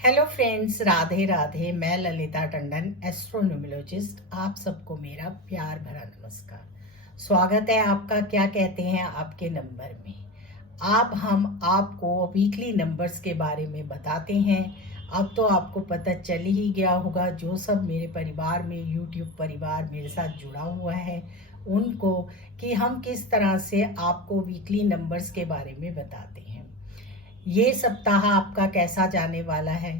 Hello friends, Radhe Radhe. मैं ललिता टंडन, एस्ट्रोन्यूमरोलॉजिस्ट। आप सबको मेरा प्यार भरा नमस्कार। स्वागत है आपका। क्या कहते हैं आपके नंबर में। हम आपको वीकली नंबर्स के बारे में बताते हैं। अब तो आपको पता चल ही गया होगा, जो सब मेरे परिवार में यूट्यूब परिवार मेरे साथ जुड़ा हुआ है उनको, कि हम किस तरह से आपको वीकली नंबर्स के बारे में बताते हैं। ये सप्ताह आपका कैसा जाने वाला है,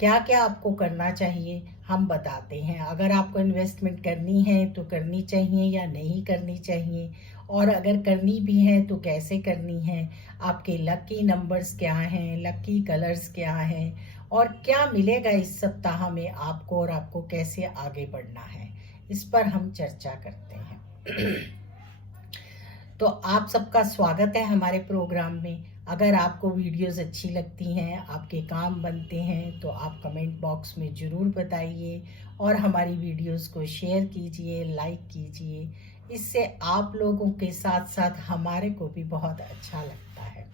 क्या क्या आपको करना चाहिए, हम बताते हैं। अगर आपको इन्वेस्टमेंट करनी है तो करनी चाहिए या नहीं करनी चाहिए, और अगर करनी भी है तो कैसे करनी है। आपके लकी नंबर्स क्या हैं, लकी कलर्स क्या हैं, और क्या मिलेगा इस सप्ताह में आपको, और आपको कैसे आगे बढ़ना है, इस पर हम चर्चा करते हैं। तो आप सबका स्वागत है हमारे प्रोग्राम में। अगर आपको वीडियोस अच्छी लगती हैं, आपके काम बनते हैं, तो आप कमेंट बॉक्स में ज़रूर बताइए और हमारी वीडियोस को शेयर कीजिए, लाइक कीजिए। इससे आप लोगों के साथ साथ हमारे को भी बहुत अच्छा लगता है।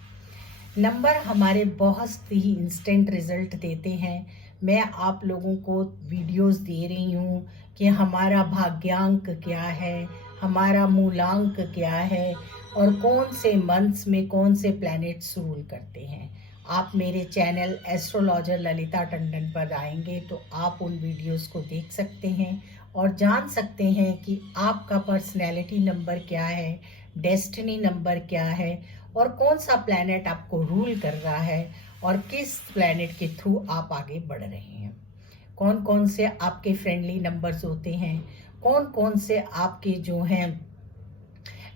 नंबर हमारे बहुत ही इंस्टेंट रिजल्ट देते हैं। मैं आप लोगों को वीडियोस दे रही हूँ कि हमारा भाग्यांक क्या है, हमारा मूलांक क्या है, और कौन से मंथ्स में कौन से प्लैनेट्स रूल करते हैं। आप मेरे चैनल एस्ट्रोलॉजर ललिता टंडन पर आएंगे तो आप उन वीडियोस को देख सकते हैं और जान सकते हैं कि आपका पर्सनैलिटी नंबर क्या है, डेस्टिनी नंबर क्या है, और कौन सा प्लैनेट आपको रूल कर रहा है, और किस प्लैनेट के थ्रू आप आगे बढ़ रहे हैं। कौन कौन से आपके फ्रेंडली नंबर्स होते हैं, कौन कौन से आपके जो हैं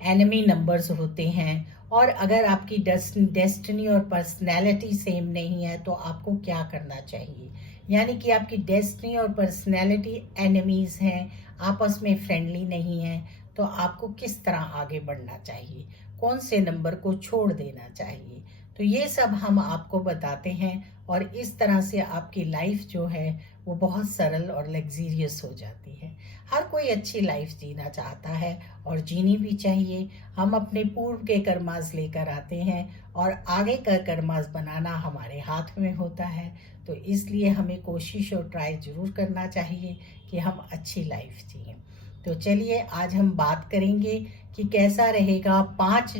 एनिमी नंबर्स होते हैं, और अगर आपकी डेस्टिनी और पर्सनैलिटी सेम नहीं है तो आपको क्या करना चाहिए। यानी कि आपकी डेस्टिनी और पर्सनैलिटी एनिमीज हैं, आपस में फ्रेंडली नहीं है, तो आपको किस तरह आगे बढ़ना चाहिए, कौन से नंबर को छोड़ देना चाहिए। तो ये सब हम आपको बताते हैं, और इस तरह से आपकी लाइफ जो है वो बहुत सरल और लग्जीरियस हो जाती है। हर कोई अच्छी लाइफ जीना चाहता है और जीनी भी चाहिए। हम अपने पूर्व के कर्मास लेकर आते हैं और आगे का कर्मास बनाना हमारे हाथ में होता है। तो इसलिए हमें कोशिश और ट्राई जरूर करना चाहिए कि हम अच्छी लाइफ जिएं। तो चलिए आज हम बात करेंगे कि कैसा रहेगा 5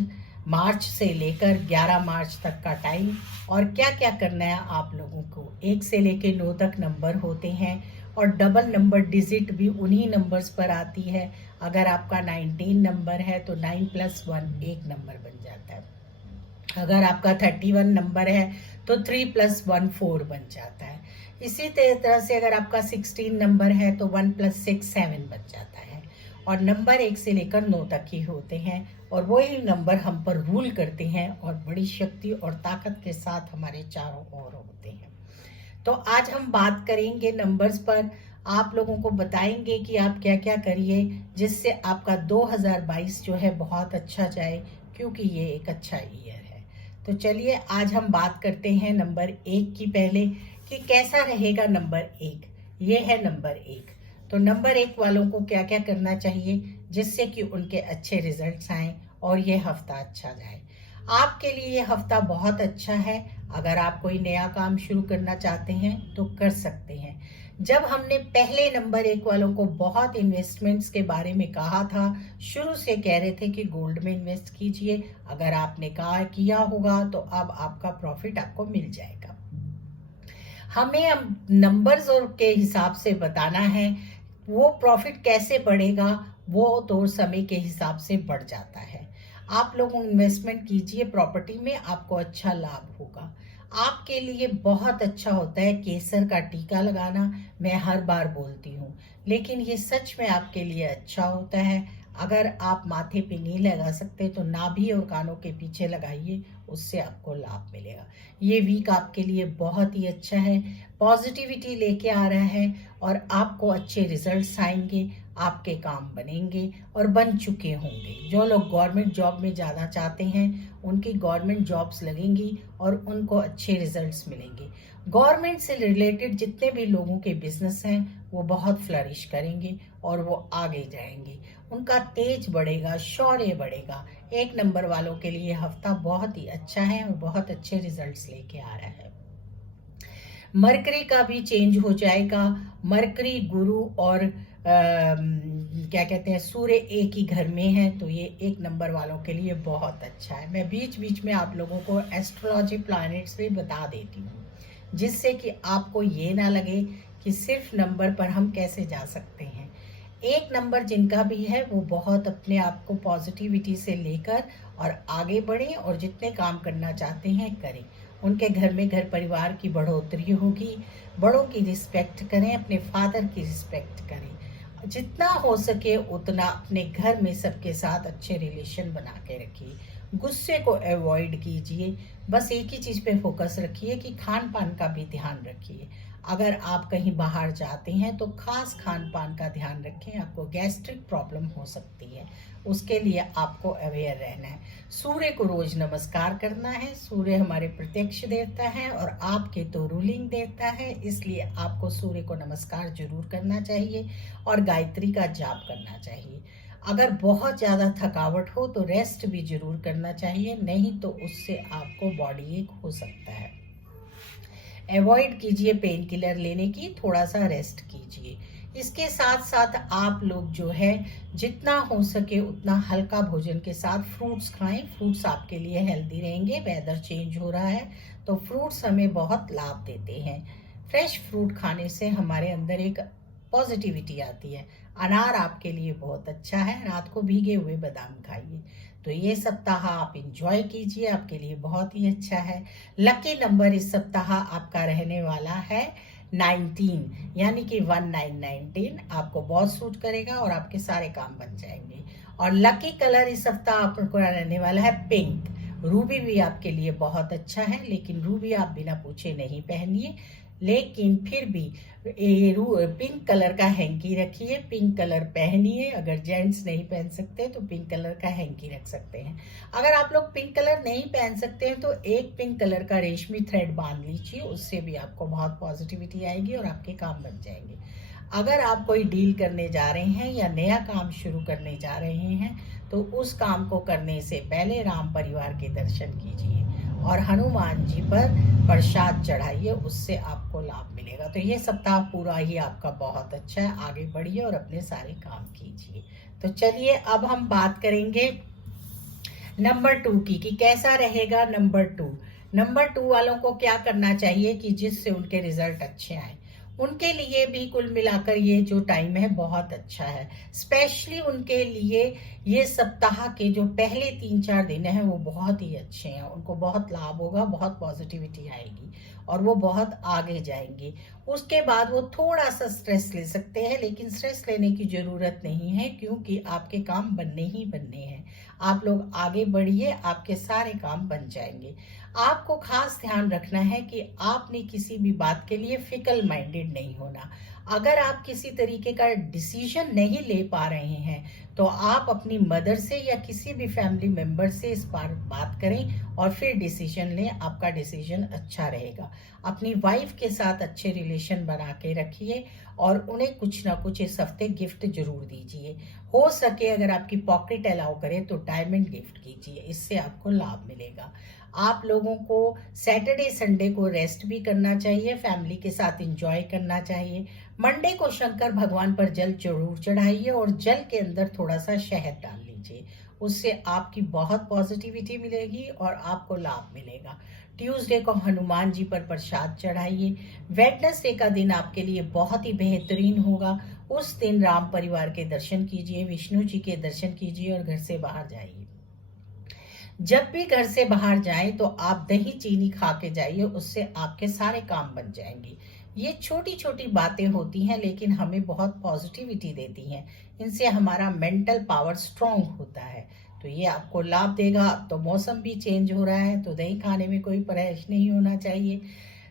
मार्च से लेकर 11 मार्च तक का टाइम, और क्या क्या करना है आप लोगों को। 1 से लेकर 9 तक नंबर होते हैं, और डबल नंबर डिजिट भी उन्हीं नंबर्स पर आती है। अगर आपका 19 नंबर है तो 9 + 1 एक नंबर बन जाता है। अगर आपका 31 नंबर है तो 3 + 1 4 बन जाता है। इसी तरह से अगर आपका 16 नंबर है तो 1 + 6 7 बन जाता है। और नंबर 1 से लेकर 9 तक ही होते हैं, और वही नंबर हम पर रूल करते हैं और बड़ी शक्ति और ताकत के साथ हमारे चारों ओर होते हैं। तो आज हम बात करेंगे नंबर्स पर। आप लोगों को बताएंगे कि आप क्या क्या करिए जिससे आपका 2022 जो है बहुत अच्छा जाए, क्योंकि ये एक अच्छा ईयर है। तो चलिए आज हम बात करते हैं नंबर 1 की पहले, कि कैसा रहेगा नंबर 1। ये है नंबर 1। तो नंबर 1 वालों को क्या क्या करना चाहिए जिससे कि उनके अच्छे रिजल्ट्स आएं और ये हफ्ता अच्छा जाए। आपके लिए ये हफ्ता बहुत अच्छा है। अगर आप कोई नया काम शुरू करना चाहते हैं तो कर सकते हैं। जब हमने पहले नंबर 1 वालों को बहुत इन्वेस्टमेंट्स के बारे में कहा था, शुरू से कह रहे थे कि गोल्ड में इन्वेस्ट कीजिए। अगर आपने कहा किया होगा तो अब आपका प्रॉफिट आपको मिल जाएगा। हमें अब नंबर्स और के हिसाब से बताना है। वो प्रॉफिट कैसे बढ़ेगा, वो तो समय के हिसाब से बढ़ जाता है। आप लोग इन्वेस्टमेंट कीजिए प्रॉपर्टी में, आपको अच्छा लाभ होगा। आपके लिए बहुत अच्छा होता है केसर का टीका लगाना। मैं हर बार बोलती हूँ, लेकिन ये सच में आपके लिए अच्छा होता है। अगर आप माथे पे नहीं लगा सकते तो नाभि और कानों के पीछे लगाइए, उससे आपको लाभ मिलेगा। ये वीक आपके लिए बहुत ही अच्छा है, पॉजिटिविटी लेके आ रहा है, और आपको अच्छे रिजल्ट्स आएंगे, आपके काम बनेंगे और बन चुके होंगे। जो लोग गवर्नमेंट जॉब में जाना चाहते हैं उनकी गवर्नमेंट जॉब्स लगेंगी और उनको अच्छे रिजल्ट्स मिलेंगे। गवर्नमेंट से रिलेटेड जितने भी लोगों के बिजनेस हैं वो बहुत फ्लरिश करेंगे और वो आगे जाएंगे, उनका तेज बढ़ेगा, शौर्य बढ़ेगा। 1 नंबर वालों के लिए हफ्ता बहुत ही अच्छा है और बहुत अच्छे रिजल्ट्स लेके आ रहा है। मरकरी का भी चेंज हो जाएगा। मरकरी, गुरु और क्या कहते हैं, सूर्य एक ही घर में है, तो ये 1 नंबर वालों के लिए बहुत अच्छा है। मैं बीच बीच में आप लोगों को एस्ट्रोलॉजी प्लैनेट्स भी बता देती हूँ, जिससे कि आपको ये ना लगे कि सिर्फ नंबर पर हम कैसे जा सकते हैं। 1 नंबर जिनका भी है वो बहुत अपने आप को पॉजिटिविटी से लेकर और आगे बढ़ें और जितने काम करना चाहते हैं करें। उनके घर में घर परिवार की बढ़ोतरी होगी। बड़ों की रिस्पेक्ट करें, अपने फादर की रिस्पेक्ट करें। जितना हो सके उतना अपने घर में सबके साथ अच्छे रिलेशन बना के रखिए। गुस्से को अवॉइड कीजिए। बस एक ही चीज़ पे फोकस रखिए कि खान पान का भी ध्यान रखिए। अगर आप कहीं बाहर जाते हैं तो खास खान पान का ध्यान रखें, आपको गैस्ट्रिक प्रॉब्लम हो सकती है, उसके लिए आपको अवेयर रहना है। सूर्य को रोज नमस्कार करना है। सूर्य हमारे प्रत्यक्ष देवता है और आपके तो रूलिंग देवता है, इसलिए आपको सूर्य को नमस्कार जरूर करना चाहिए और गायत्री का जाप करना चाहिए। अगर बहुत ज़्यादा थकावट हो तो रेस्ट भी जरूर करना चाहिए, नहीं तो उससे आपको बॉडी एक हो सकता है। अवॉइड कीजिए पेन किलर लेने की, थोड़ा सा रेस्ट कीजिए। इसके साथ साथ आप लोग जो है जितना हो सके उतना हल्का भोजन के साथ फ्रूट्स खाएं। फ्रूट्स आपके लिए हेल्दी रहेंगे। वेदर चेंज हो रहा है तो फ्रूट्स हमें बहुत लाभ देते हैं। फ्रेश फ्रूट खाने से हमारे अंदर एक पॉजिटिविटी आती है। अनार आपके लिए बहुत अच्छा है। रात को भीगे हुए बादाम खाइए। तो ये सप्ताह आप इंजॉय कीजिए, आपके लिए बहुत ही अच्छा है। लकी नंबर इस सप्ताह आपका रहने वाला है 19, यानी कि 1919 आपको बहुत सूट करेगा और आपके सारे काम बन जाएंगे। और लकी कलर इस सप्ताह आपको रहने वाला है पिंक। रूबी भी आपके लिए बहुत अच्छा है, लेकिन रूबी आप बिना पूछे नहीं पहनिए, लेकिन फिर भी पिंक कलर का हैंकी रखिए, पिंक कलर पहनिए। अगर जेंट्स नहीं पहन सकते तो पिंक कलर का हैंकी रख सकते हैं। अगर आप लोग पिंक कलर नहीं पहन सकते हैं तो एक पिंक कलर का रेशमी थ्रेड बांध लीजिए, उससे भी आपको बहुत पॉजिटिविटी आएगी और आपके काम बन जाएंगे। अगर आप कोई डील करने जा रहे हैं या नया काम शुरू करने जा रहे हैं तो उस काम को करने से पहले राम परिवार के दर्शन कीजिए और हनुमान जी पर प्रसाद चढ़ाइए, उससे आपको लाभ मिलेगा। तो ये सप्ताह पूरा ही आपका बहुत अच्छा है। आगे बढ़िए और अपने सारे काम कीजिए। तो चलिए अब हम बात करेंगे नंबर 2 की, कि कैसा रहेगा नंबर 2। नंबर 2 वालों को क्या करना चाहिए कि जिससे उनके रिजल्ट अच्छे आए। उनके लिए भी कुल मिलाकर ये जो टाइम है बहुत अच्छा है। स्पेशली उनके लिए ये सप्ताह के जो पहले 3-4 दिन हैं वो बहुत ही अच्छे हैं। उनको बहुत लाभ होगा, बहुत पॉजिटिविटी आएगी और वो बहुत आगे जाएंगे। उसके बाद वो थोड़ा सा स्ट्रेस ले सकते हैं, लेकिन स्ट्रेस लेने की जरूरत नहीं है, क्योंकि आपके काम बनने ही बनने हैं। आप लोग आगे बढ़िए, आपके सारे काम बन जाएंगे। आपको खास ध्यान रखना है कि आपने किसी भी बात के लिए फिकल माइंडेड नहीं होना। अगर आप किसी तरीके का डिसीजन नहीं ले पा रहे हैं तो आप अपनी मदर से या किसी भी फैमिली मेंबर से इस बार बात करें और फिर डिसीजन लें, आपका डिसीजन अच्छा रहेगा। अपनी वाइफ के साथ अच्छे रिलेशन बना के रखिए और उन्हें कुछ ना कुछ इस हफ्ते गिफ्ट जरूर दीजिए। हो सके अगर आपकी पॉकेट अलाउ करे तो डायमंड गिफ्ट कीजिए, इससे आपको लाभ मिलेगा। आप लोगों को सैटरडे संडे को रेस्ट भी करना चाहिए, फैमिली के साथ एंजॉय करना चाहिए। मंडे को शंकर भगवान पर जल जरूर चढ़ाइए और जल के अंदर थोड़ा सा शहद डाल लीजिए, उससे आपकी बहुत पॉजिटिविटी मिलेगी और आपको लाभ मिलेगा। ट्यूसडे को हनुमान जी पर प्रसाद चढ़ाइए। वेडनेसडे का दिन आपके लिए बहुत ही बेहतरीन होगा। उस दिन राम परिवार के दर्शन कीजिए, विष्णु जी के दर्शन कीजिए और घर से बाहर जाइए। जब भी घर से बाहर जाएं तो आप दही चीनी खा के जाइए, उससे आपके सारे काम बन जाएंगे। ये छोटी छोटी बातें होती हैं लेकिन हमें बहुत पॉजिटिविटी देती हैं। इनसे हमारा मेंटल पावर स्ट्रांग होता है, तो ये आपको लाभ देगा। अब तो मौसम भी चेंज हो रहा है तो दही खाने में कोई परहेज नहीं होना चाहिए।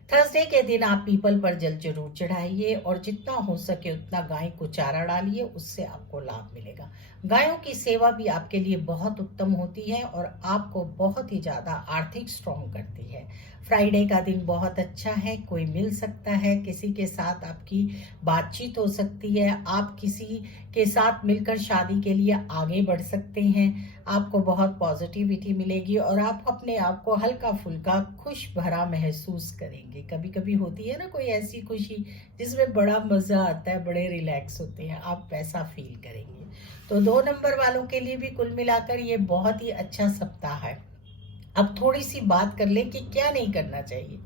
थर्सडे के दिन आप पीपल पर जल जरूर चढ़ाइए और जितना हो सके उतना गाय को चारा डालिए, उससे आपको लाभ मिलेगा। गायों की सेवा भी आपके लिए बहुत उत्तम होती है और आपको बहुत ही ज्यादा आर्थिक स्ट्रॉन्ग करती है। फ्राइडे का दिन बहुत अच्छा है, कोई मिल सकता है, किसी के साथ आपकी बातचीत हो सकती है, आप किसी के साथ मिलकर शादी के लिए आगे बढ़ सकते हैं। आपको बहुत पॉजिटिविटी मिलेगी और आप अपने आप को हल्का फुल्का खुश भरा महसूस करेंगे। कभी कभी होती है ना कोई ऐसी खुशी जिसमें बड़ा मज़ा आता है, बड़े रिलैक्स होते हैं, आप वैसा फील करेंगे। तो 2 नंबर वालों के लिए भी कुल मिलाकर ये बहुत ही अच्छा सप्ताह है। अब थोड़ी सी बात कर लें कि क्या नहीं करना चाहिए।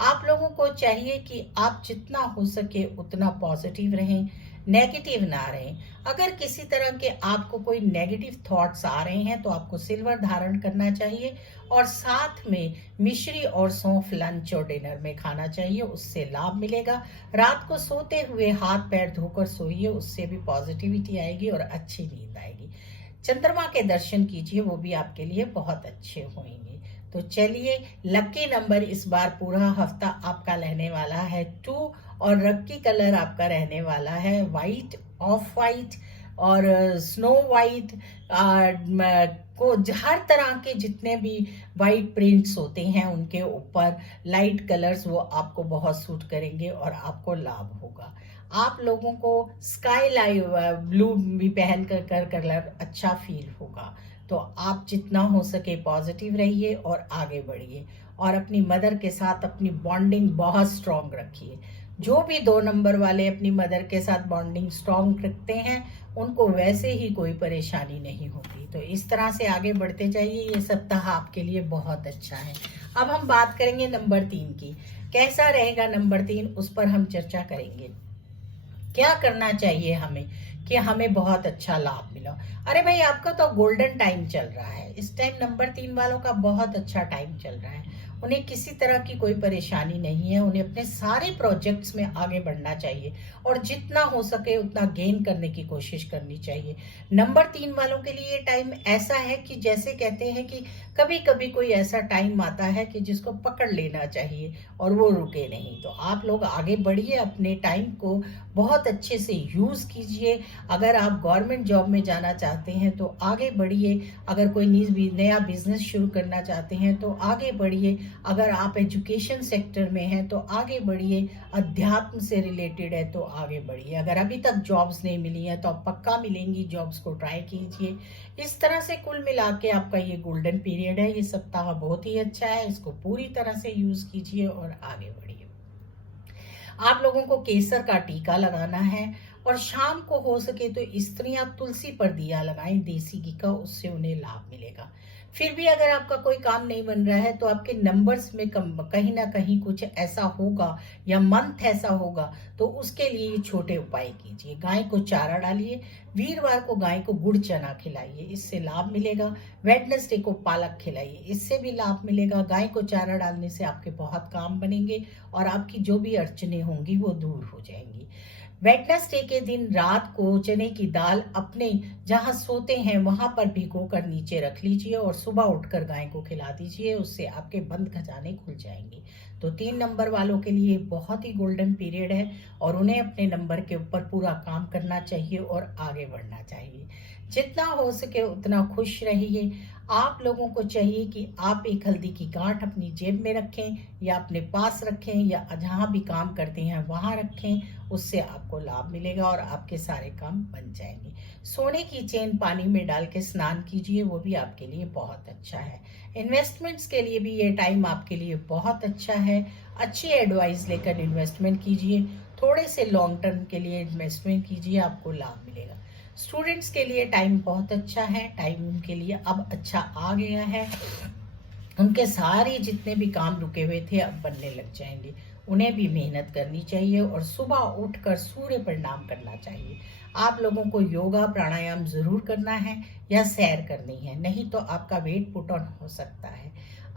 आप लोगों को चाहिए कि आप जितना हो सके उतना पॉजिटिव रहें, नेगेटिव ना रहें। अगर किसी तरह के आपको कोई नेगेटिव थॉट्स आ रहे हैं तो आपको सिल्वर धारण करना चाहिए और साथ में मिश्री और सौंफ लंच और डिनर में खाना चाहिए, उससे लाभ मिलेगा। रात को सोते हुए हाथ पैर धोकर सोइए, उससे भी पॉजिटिविटी आएगी और अच्छी नींद आएगी। चंद्रमा के दर्शन कीजिए, वो भी आपके लिए बहुत अच्छे होंगे। तो चलिए, लकी नंबर इस बार पूरा हफ्ता आपका रहने वाला है 2 और लकी कलर आपका रहने वाला है वाइट, ऑफ वाइट और स्नो वाइट। को हर तरह के जितने भी वाइट प्रिंट्स होते हैं उनके ऊपर लाइट कलर्स वो आपको बहुत सूट करेंगे और आपको लाभ होगा। आप लोगों को स्काई लाइव ब्लू भी पहन कर कलर अच्छा फील होगा। तो आप जितना हो सके पॉजिटिव रहिए और आगे बढ़िए और अपनी मदर के साथ अपनी बॉन्डिंग बहुत स्ट्रांग रखिए। जो भी 2 नंबर वाले अपनी मदर के साथ बॉन्डिंग स्ट्रांग रखते हैं उनको वैसे ही कोई परेशानी नहीं होती। तो इस तरह से आगे बढ़ते जाइए, ये सप्ताह आपके लिए बहुत अच्छा है। अब हम बात करेंगे नंबर 3 की। कैसा रहेगा नंबर 3, उस पर हम चर्चा करेंगे। क्या करना चाहिए हमें कि हमें बहुत अच्छा लाभ मिला। अरे भाई, आपका तो गोल्डन टाइम चल रहा है इस टाइम। नंबर 3 वालों का बहुत अच्छा टाइम चल रहा है, उन्हें किसी तरह की कोई परेशानी नहीं है, उन्हें अपने सारे प्रोजेक्ट्स में आगे बढ़ना चाहिए और जितना हो सके उतना गेन करने की कोशिश करनी चाहिए। नंबर 3 वालों के लिए ये टाइम ऐसा है कि जैसे कहते हैं कि कभी कभी कोई ऐसा टाइम आता है कि जिसको पकड़ लेना चाहिए और वो रुके नहीं। तो आप लोग आगे बढ़िए, अपने टाइम को बहुत अच्छे से यूज कीजिए। अगर आप गवर्नमेंट जॉब में जाना चाहते हैं तो आगे बढ़िए, अगर कोई नया बिजनेस शुरू करना चाहते हैं तो आगे बढ़िए, अगर आप एजुकेशन सेक्टर में हैं तो आगे बढ़िए, अध्यात्म से रिलेटेड है तो आगे बढ़िए। अगर अभी तक जॉब्स नहीं मिली हैं तो अब पक्का मिलेंगी, जॉब्स को ट्राई कीजिए। इस तरह से कुल मिला के आपका ये गोल्डन पीरियड है, ये सप्ताह बहुत ही अच्छा है, इसको पूरी तरह से यूज कीजिए और आगे बढ़िए। आप लोगों को केसर का टीका लगाना है और शाम को हो सके तो स्त्रियां तुलसी पर दिया लगाएं देसी घी का, उससे उन्हें लाभ मिलेगा। फिर भी अगर आपका कोई काम नहीं बन रहा है तो आपके नंबर्स में कहीं ना कहीं कुछ ऐसा होगा या मंथ ऐसा होगा, तो उसके लिए ये छोटे उपाय कीजिए। गाय को चारा डालिए, वीरवार को गाय को गुड़ चना खिलाइए, इससे लाभ मिलेगा। वेडनेसडे को पालक खिलाइए, इससे भी लाभ मिलेगा। गाय को चारा डालने से आपके बहुत काम बनेंगे और आपकी जो भी अड़चने होंगी वो दूर हो जाएंगी। वेडनेसडे के दिन रात को चने की दाल अपने जहां सोते हैं वहां पर भिगो कर नीचे रख लीजिए और सुबह उठकर गाय को खिला दीजिए, उससे आपके बंद खजाने खुल जाएंगे। तो 3 नंबर वालों के लिए बहुत ही गोल्डन पीरियड है और उन्हें अपने नंबर के ऊपर पूरा काम करना चाहिए और आगे बढ़ना चाहिए। जितना हो सके उतना खुश रहिए। आप लोगों को चाहिए कि आप एक हल्दी की गांठ अपनी जेब में रखें या अपने पास रखें या जहां भी काम करते हैं वहां रखें, उससे आपको लाभ मिलेगा और आपके सारे काम बन जाएंगे। सोने की चेन पानी में डाल के स्नान कीजिए, वो भी आपके लिए बहुत अच्छा है। इन्वेस्टमेंट्स के लिए भी ये टाइम आपके लिए बहुत अच्छा है। अच्छी एडवाइस लेकर इन्वेस्टमेंट कीजिए, थोड़े से लॉन्ग टर्म के लिए इन्वेस्टमेंट कीजिए, आपको लाभ मिलेगा। स्टूडेंट्स के लिए टाइम बहुत अच्छा है, टाइम उनके लिए अब अच्छा आ गया है, उनके सारे जितने भी काम रुके हुए थे अब बनने लग जाएंगे। उन्हें भी मेहनत करनी चाहिए और सुबह उठकर सूर्य प्रणाम करना चाहिए। आप लोगों को योगा प्राणायाम जरूर करना है या सैर करनी है, नहीं तो आपका वेट पुट ऑन हो सकता है।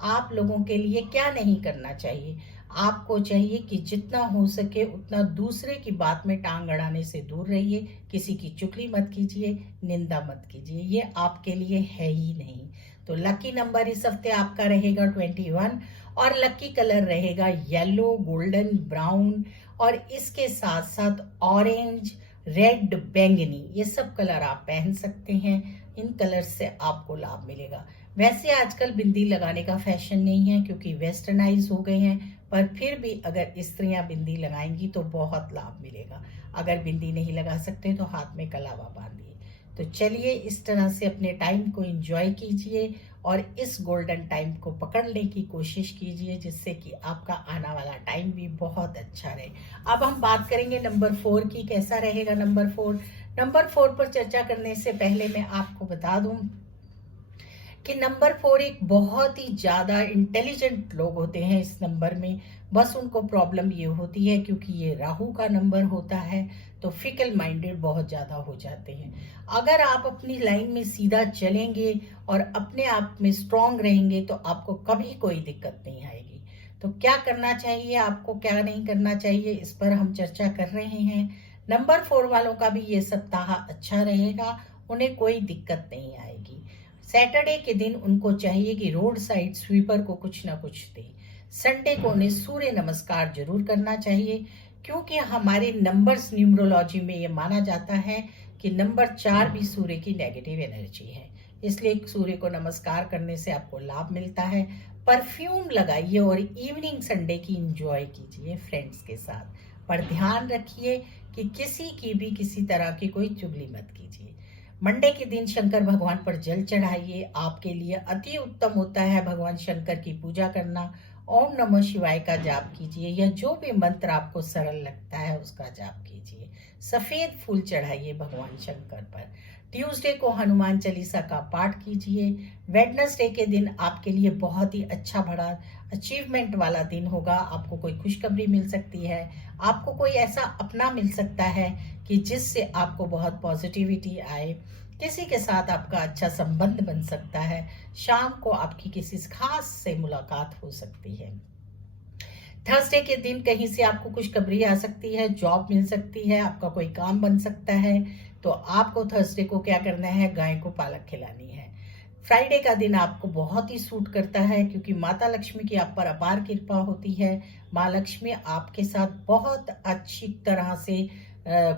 आप लोगों के लिए क्या नहीं करना चाहिए, आपको चाहिए कि जितना हो सके उतना दूसरे की बात में टांग अड़ाने से दूर रहिए, किसी की चुगली मत कीजिए, निंदा मत कीजिए, ये आपके लिए है ही नहीं। तो लकी नंबर इस हफ्ते आपका रहेगा 21 और लकी कलर रहेगा येलो, गोल्डन, ब्राउन और इसके साथ साथ ऑरेंज, रेड, बैंगनी, ये सब कलर आप पहन सकते हैं। इन कलर से आपको लाभ मिलेगा। वैसे आजकल बिंदी लगाने का फैशन नहीं है क्योंकि वेस्टर्नाइज हो गए हैं, पर फिर भी अगर स्त्रियां बिंदी लगाएंगी तो बहुत लाभ मिलेगा। अगर बिंदी नहीं लगा सकते तो हाथ में कलावा बांधिए। तो चलिए इस तरह से अपने टाइम को एंजॉय कीजिए और इस गोल्डन टाइम को पकड़ने की कोशिश कीजिए, जिससे कि आपका आने वाला टाइम भी बहुत अच्छा रहे। अब हम बात करेंगे नंबर 4 की, कैसा रहेगा नंबर 4। नंबर 4 पर चर्चा करने से पहले मैं आपको बता दूं कि नंबर 4 एक बहुत ही ज्यादा इंटेलिजेंट लोग होते हैं इस नंबर में। बस उनको प्रॉब्लम ये होती है क्योंकि ये राहु का नंबर होता है, तो फिकल माइंडेड बहुत ज्यादा हो जाते हैं। अगर आप अपनी लाइन में सीधा चलेंगे और अपने आप में स्ट्रांग रहेंगे तो आपको कभी कोई दिक्कत नहीं आएगी। तो क्या करना चाहिए आपको, क्या नहीं करना चाहिए, इस पर हम चर्चा कर रहे हैं। नंबर 4 वालों का भी ये सप्ताह अच्छा रहेगा, उन्हें कोई दिक्कत नहीं आएगी। सैटरडे के दिन उनको चाहिए कि रोड साइड स्वीपर को कुछ ना कुछ दे। संडे को उन्हें सूर्य नमस्कार जरूर करना चाहिए, क्योंकि हमारे नंबर्स न्यूमरोलॉजी में ये माना जाता है कि नंबर 4 भी सूर्य की नेगेटिव एनर्जी है, इसलिए सूर्य को नमस्कार करने से आपको लाभ मिलता है। परफ्यूम लगाइए और इवनिंग संडे की एंजॉय कीजिए फ्रेंड्स के साथ, पर ध्यान रखिए कि किसी की भी किसी तरह की कोई चुगली मत कीजिए। मंडे के दिन शंकर भगवान पर जल चढ़ाइए, आपके लिए अति उत्तम होता है भगवान शंकर की पूजा करना। ओम नमः शिवाय का जाप कीजिए या जो भी मंत्र आपको सरल लगता है उसका जाप कीजिए। सफेद फूल चढ़ाइए भगवान शंकर पर। ट्यूसडे को हनुमान चालीसा का पाठ कीजिए। वेडनेसडे के दिन आपके लिए बहुत ही अच्छा बड़ा अचीवमेंट वाला दिन होगा। आपको कोई खुशखबरी मिल सकती है, आपको कोई ऐसा अपना मिल सकता है कि जिससे आपको बहुत पॉजिटिविटी आए। किसी के साथ आपका अच्छा संबंध बन सकता है। शाम को आपकी किसी खास से मुलाकात हो सकती है। थर्सडे के दिन कहीं से आपको खुशखबरी आ सकती है, जॉब मिल सकती है, आपका कोई काम बन सकता है। तो आपको थर्सडे को क्या करना है, गाय को पालक खिलानी है। फ्राइडे का दिन आपको बहुत ही सूट करता है क्योंकि माता लक्ष्मी की आप पर अपार कृपा होती है। माँ लक्ष्मी आपके साथ बहुत अच्छी तरह से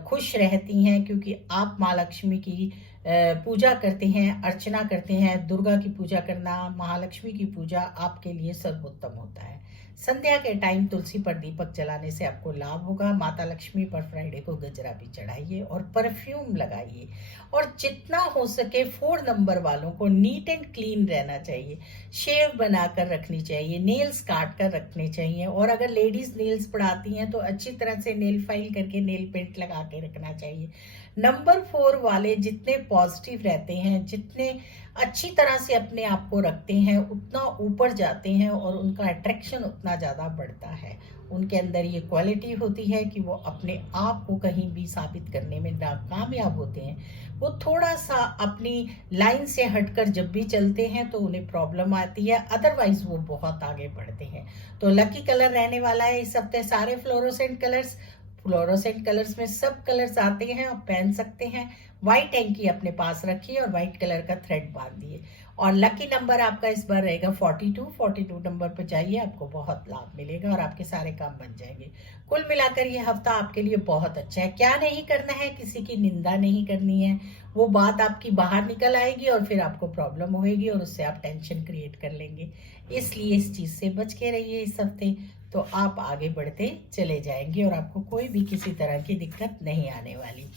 खुश रहती हैं, क्योंकि आप माँ लक्ष्मी की पूजा करते हैं, अर्चना करते हैं। दुर्गा की पूजा करना, महालक्ष्मी की पूजा आपके लिए सर्वोत्तम होता है। संध्या के टाइम तुलसी पर दीपक जलाने से आपको लाभ होगा। माता लक्ष्मी पर फ्राइडे को गजरा भी चढ़ाइए और परफ्यूम लगाइए। और जितना हो सके 4 नंबर वालों को नीट एंड क्लीन रहना चाहिए, शेव बनाकर रखनी चाहिए, नेल्स काट कर रखने चाहिए। और अगर लेडीज नेल्स पढ़ाती हैं तो अच्छी तरह से नेल फाइल करके नेल पेंट लगा के रखना चाहिए। नंबर 4 वाले जितने पॉजिटिव रहते हैं, जितने अच्छी तरह से अपने आप को रखते हैं, उतना ऊपर जाते हैं और उनका अट्रैक्शन उतना ज़्यादा बढ़ता है। उनके अंदर ये क्वालिटी होती है कि वो अपने आप को कहीं भी साबित करने में नाकामयाब होते हैं। वो थोड़ा सा अपनी लाइन से हटकर जब भी चलते हैं तो उन्हें प्रॉब्लम आती है, अदरवाइज वो बहुत आगे बढ़ते हैं। तो लकी कलर रहने वाला है इस हफ्ते सारे फ्लोरोसेंट कलर्स। फ्लोरोसेंट कलर्स में सब कलर्स आते हैं, आप पहन सकते हैं। व्हाइट हैंकी अपने पास रखिए और व्हाइट कलर का थ्रेड बांधिए। और लकी नंबर आपका इस बार रहेगा 42 नंबर पर जाइए, आपको बहुत लाभ मिलेगा और आपके सारे काम बन जाएंगे। कुल मिलाकर ये हफ्ता आपके लिए बहुत अच्छा है। क्या नहीं करना है, किसी की निंदा नहीं करनी है, वो बात आपकी बाहर निकल आएगी और फिर आपको प्रॉब्लम होगी और उससे आप टेंशन क्रिएट कर लेंगे। इसलिए इस चीज से बच के रहिए इस हफ्ते, तो आप आगे बढ़ते चले जाएंगे और आपको कोई भी किसी तरह की दिक्कत नहीं आने वाली।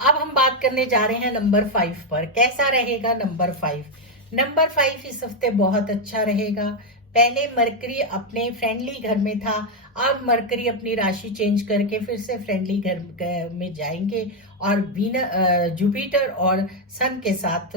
अब हम बात करने जा रहे हैं नंबर 5 पर। कैसा रहेगा नंबर 5? नंबर 5 इस हफ्ते बहुत अच्छा रहेगा। पहले मरकरी अपने फ्रेंडली घर में था, अब मरकरी अपनी राशि चेंज करके फिर से फ्रेंडली घर में जाएंगे और जुपिटर और सन के साथ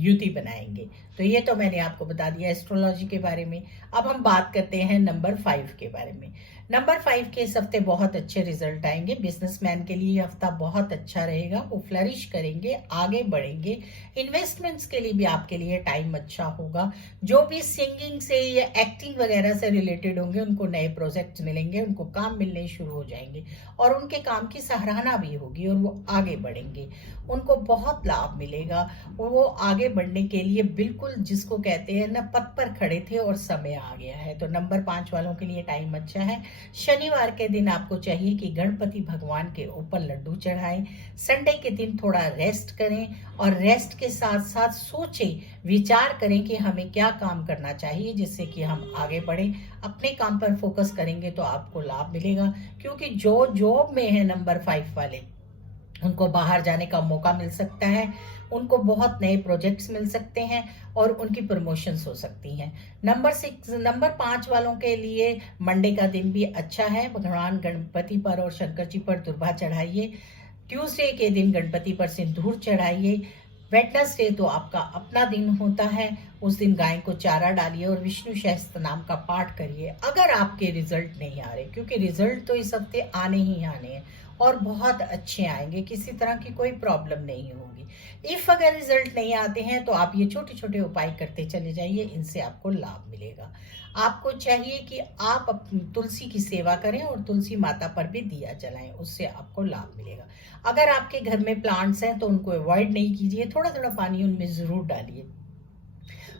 युति बनाएंगे। तो ये तो मैंने आपको बता दिया एस्ट्रोलॉजी के बारे में। अब हम बात करते हैं नंबर 5 के बारे में। नंबर 5 के इस हफ्ते बहुत अच्छे रिजल्ट आएंगे। बिजनेसमैन के लिए हफ्ता बहुत अच्छा रहेगा, वो फ्लरिश करेंगे, आगे बढ़ेंगे। इन्वेस्टमेंट्स के लिए भी आपके लिए टाइम अच्छा होगा। जो भी सिंगिंग से या एक्टिंग वगैरह से रिलेटेड होंगे उनको नए प्रोजेक्ट्स मिलेंगे, उनको काम मिलने शुरू हो जाएंगे और उनके काम की सराहना भी होगी और वो आगे बढ़ेंगे, उनको बहुत लाभ मिलेगा। वो आगे बढ़ने के लिए बिल्कुल जिसको कहते हैं ना, पथ पर खड़े थे और समय आ गया है। तो नंबर 5 वालों के लिए टाइम अच्छा है। शनिवार के दिन आपको चाहिए कि गणपति भगवान के ऊपर लड्डू चढ़ाएं। संडे के दिन थोड़ा रेस्ट करें और रेस्ट के साथ साथ सोचें, विचार करें कि हमें क्या काम करना चाहिए जिससे कि हम आगे बढ़ें। अपने काम पर फोकस करेंगे तो आपको लाभ मिलेगा, क्योंकि जो जॉब में है नंबर 5 वाले, उनको बाहर जाने का मौका मिल सकता है, उनको बहुत नए प्रोजेक्ट्स मिल सकते हैं और उनकी प्रमोशंस हो सकती हैं। नंबर 5 वालों के लिए मंडे का दिन भी अच्छा है। भगवान गणपति पर और शंकर जी पर दुर्वा चढ़ाइए। ट्यूसडे के दिन गणपति पर सिंदूर चढ़ाइए। वेडनेसडे तो आपका अपना दिन होता है, उस दिन गाय को चारा डालिए और विष्णु सहस्त्र नाम का पाठ करिए। अगर आपके रिजल्ट नहीं आ रहे, क्योंकि रिजल्ट तो इस हफ्ते आने ही आने हैं और बहुत अच्छे आएंगे, किसी तरह की कोई प्रॉब्लम नहीं होगी। इफ अगर रिजल्ट नहीं आते हैं तो आप ये छोटे छोटे उपाय करते चले जाइए, इनसे आपको लाभ मिलेगा। आपको चाहिए कि आप तुलसी की सेवा करें और तुलसी माता पर भी दिया जलाएं, उससे आपको लाभ मिलेगा। अगर आपके घर में प्लांट्स हैं तो उनको अवॉइड नहीं कीजिए, थोड़ा थोड़ा पानी उनमें जरूर डालिए।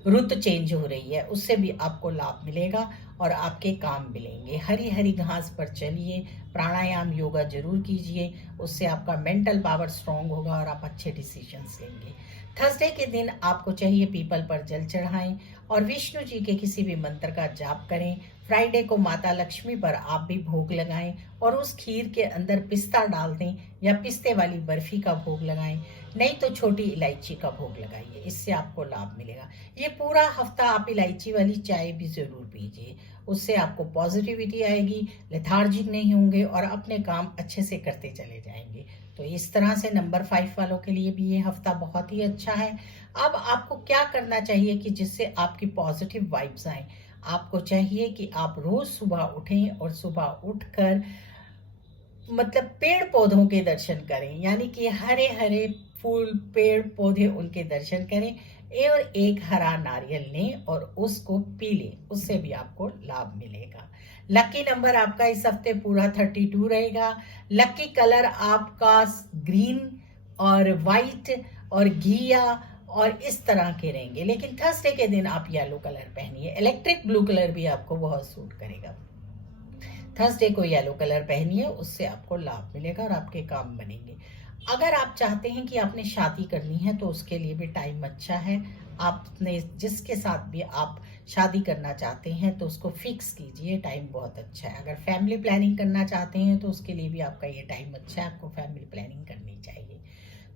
रुत चेंज हो रही है, उससे भी आपको लाभ मिलेगा और आपके काम मिलेंगे। हरी हरी घास पर चलिए, प्राणायाम योगा जरूर कीजिए, उससे आपका मेंटल पावर स्ट्रांग होगा और आप अच्छे डिसीजंस लेंगे। थर्सडे के दिन आपको चाहिए पीपल पर जल चढ़ाएं और विष्णु जी के किसी भी मंत्र का जाप करें। फ्राइडे को माता लक्ष्मी पर आप भी भोग लगाएं और उस खीर के अंदर पिस्ता डाल दें या पिस्ते वाली बर्फी का भोग लगाएं, नहीं तो छोटी इलायची का भोग लगाइए, इससे आपको लाभ मिलेगा। ये पूरा हफ्ता आप इलायची वाली चाय भी जरूर पीजिए, उससे आपको पॉजिटिविटी आएगी, लेथार्जिक नहीं होंगे और अपने काम अच्छे से करते चले जाएंगे। तो इस तरह से नंबर 5 वालों के लिए भी ये हफ्ता बहुत ही अच्छा है। अब आपको क्या करना चाहिए कि जिससे आपकी पॉजिटिव वाइब्स आए। आपको चाहिए कि आप रोज सुबह उठें और सुबह उठकर मतलब पेड़ पौधों के दर्शन करें, यानी कि हरे हरे फूल, पेड़ पौधे, उनके दर्शन करें और एक हरा नारियल लें और उसको पी लें, उससे भी आपको लाभ मिलेगा। लकी नंबर आपका इस हफ्ते पूरा 32 रहेगा। लकी कलर आपका ग्रीन और वाइट और घिया और इस तरह के रहेंगे, लेकिन थर्सडे के दिन आप येलो कलर पहनिए। इलेक्ट्रिक ब्लू कलर भी आपको बहुत सूट करेगा। थर्सडे को येलो कलर पहनिए, उससे आपको लाभ मिलेगा और आपके काम बनेंगे। अगर आप चाहते हैं कि आपने शादी करनी है तो उसके लिए भी टाइम अच्छा है। आपने जिसके साथ भी आप शादी करना चाहते हैं तो उसको फिक्स कीजिए, टाइम बहुत अच्छा है। अगर फैमिली प्लानिंग करना चाहते हैं तो उसके लिए भी आपका ये टाइम अच्छा है, आपको फैमिली प्लानिंग करनी चाहिए।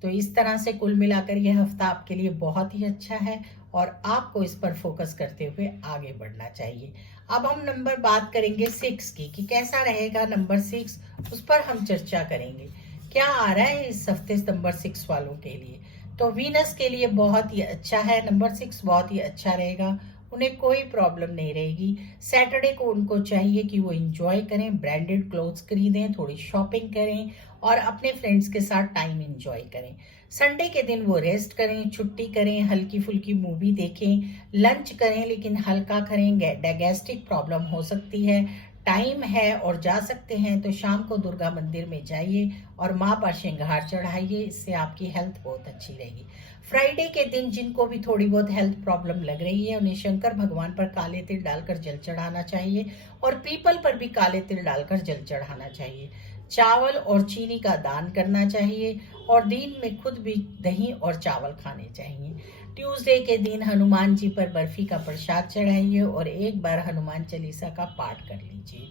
तो इस तरह से कुल मिलाकर यह हफ्ता आपके लिए बहुत ही अच्छा है और आपको इस पर फोकस करते हुए आगे बढ़ना चाहिए। अब हम नंबर बात करेंगे 6 की कि कैसा रहेगा नंबर 6, उस पर हम चर्चा करेंगे। क्या आ रहा है इस हफ्ते नंबर 6 वालों के लिए। तो वीनस के लिए बहुत ही अच्छा है, नंबर 6 बहुत ही अच्छा रहेगा, उन्हें कोई प्रॉब्लम नहीं रहेगी। सैटरडे को उनको चाहिए कि वो एंजॉय करें, ब्रांडेड क्लोथ्स खरीदें, थोड़ी शॉपिंग करें और अपने फ्रेंड्स के साथ टाइम एंजॉय करें। संडे के दिन वो रेस्ट करें, छुट्टी करें, हल्की फुल्की मूवी देखें, लंच करें लेकिन हल्का करें, गैस्ट्रिक प्रॉब्लम हो सकती है। टाइम है और जा सकते हैं तो शाम को दुर्गा मंदिर में जाइए और माँ पर श्रृंगार चढ़ाइए, इससे आपकी हेल्थ बहुत अच्छी रहेगी। फ्राइडे के दिन जिनको भी थोड़ी बहुत हेल्थ प्रॉब्लम लग रही है उन्हें शंकर भगवान पर काले तिल डालकर जल चढ़ाना चाहिए और पीपल पर भी काले तिल डालकर जल चढ़ाना चाहिए। चावल और चीनी का दान करना चाहिए और दिन में खुद भी दही और चावल खाने चाहिए। ट्यूसडे के दिन हनुमान जी पर बर्फी का प्रसाद चढ़ाइए और एक बार हनुमान चालीसा का पाठ कर लीजिए।